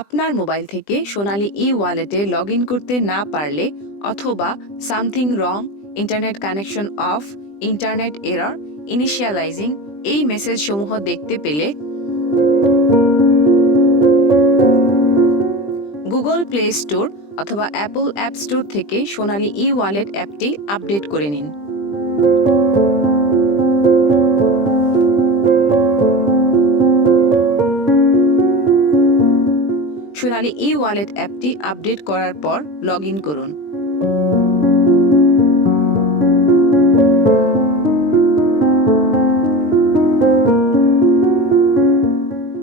আপনার মোবাইল থেকে সোনালী ই-ওয়ালেটে লগ ইন করতে না পারলে অথবা something wrong, internet connection off, internet error, initialising এই মেসেজ সমূহ দেখতে পেলে গুগল প্লে স্টোর অথবা অ্যাপল অ্যাপ স্টোর থেকে সোনালী ই-ওয়ালেট অ্যাপটি আপডেট করে নিন। সোনালী ই-ওয়ালেট অ্যাপটি আপডেট করার পর লগ ইন করুন।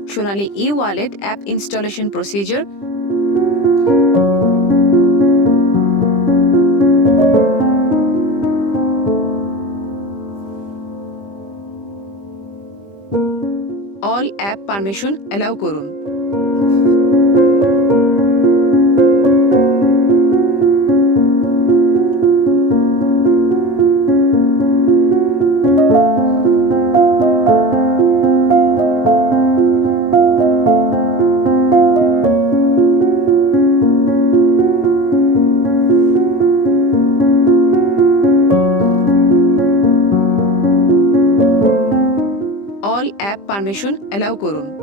Sonali e-wallet app installation procedure. All app permission allow করুন। অল অ্যাপ পারমিশন অ্যালাউ করুন।